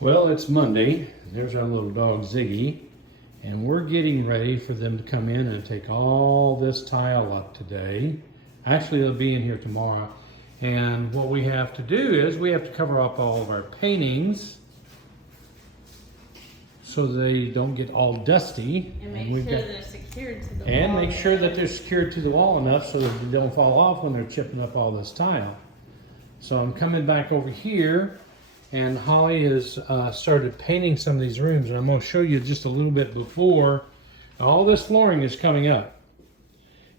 Well, it's Monday. There's our little dog Ziggy, and we're getting ready for them to come in and take all this tile up today. Actually, they'll be in here tomorrow. And what we have to do is we have to cover up all of our paintings so they don't get all dusty. And make sure they're secured to the wall. And make sure that they're secured to the wall enough so that they don't fall off when they're chipping up all this tile. So I'm coming back over here, and Holly has started painting some of these rooms, and I'm going to show you just a little bit before. All this flooring is coming up,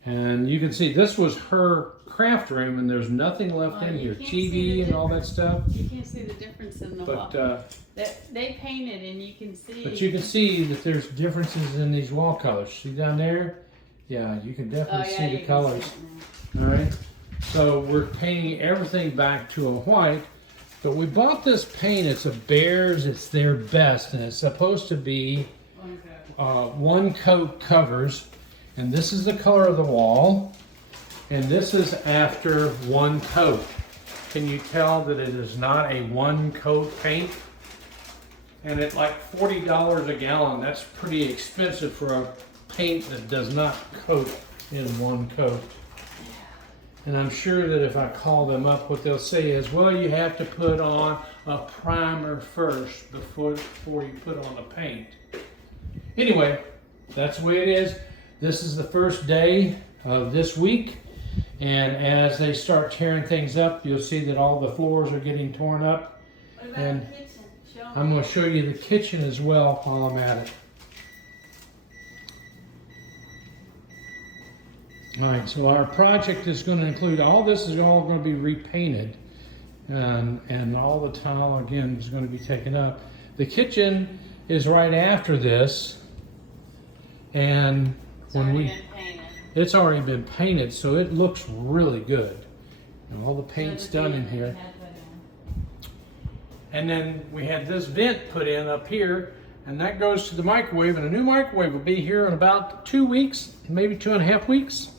and you can see this was her craft room, and there's nothing left in here. TV and all that stuff. You can't see the difference in the wall. They painted, and you can see. But you can see that there's differences in these wall colors. See down there? Yeah, you can definitely see the colors. All right. So we're painting everything back to a white. But we bought this paint. It's a Bears. It's their best, and it's supposed to be one coat covers. And this is the color of the wall, and this is after one coat. Can you tell that it is not a one coat paint? And it's like $40 a gallon. That's pretty expensive for a paint that does not coat in one coat. And I'm sure that if I call them up, what they'll say is, well, you have to put on a primer first before you put on the paint. Anyway, that's the way it is. This is the first day of this week. And as they start tearing things up, you'll see that all the floors are getting torn up. What about and the kitchen? I'm going to show you the kitchen as well while I'm at it. All right, so our project is going to include, all this is all going to be repainted, and all the tile again is going to be taken up. The kitchen is right after this, and it's already been painted, so it looks really good. And all the paint's done in here. And then we had this vent put in up here, and that goes to the microwave, and a new microwave will be here in about 2 weeks, maybe 2.5 weeks.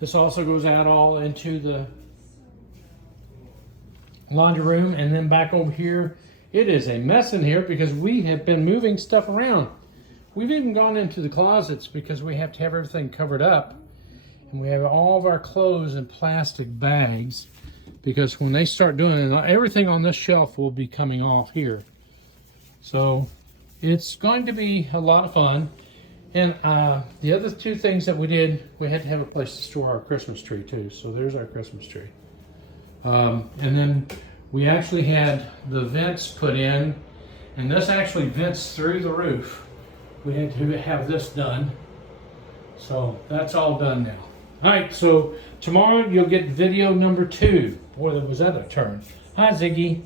This also goes out all into the laundry room, and then back over here. It is a mess in here because we have been moving stuff around. We've even gone into the closets because we have to have everything covered up. And we have all of our clothes in plastic bags because when they start doing it, everything on this shelf will be coming off here. So it's going to be a lot of fun. And the other two things that we did, we had to have a place to store our Christmas tree too. So there's our Christmas tree. And then we actually had the vents put in, and this actually vents through the roof. We had to have this done. So that's all done now. All right, so tomorrow you'll get video number 2. Boy, was that a turn. Hi, Ziggy.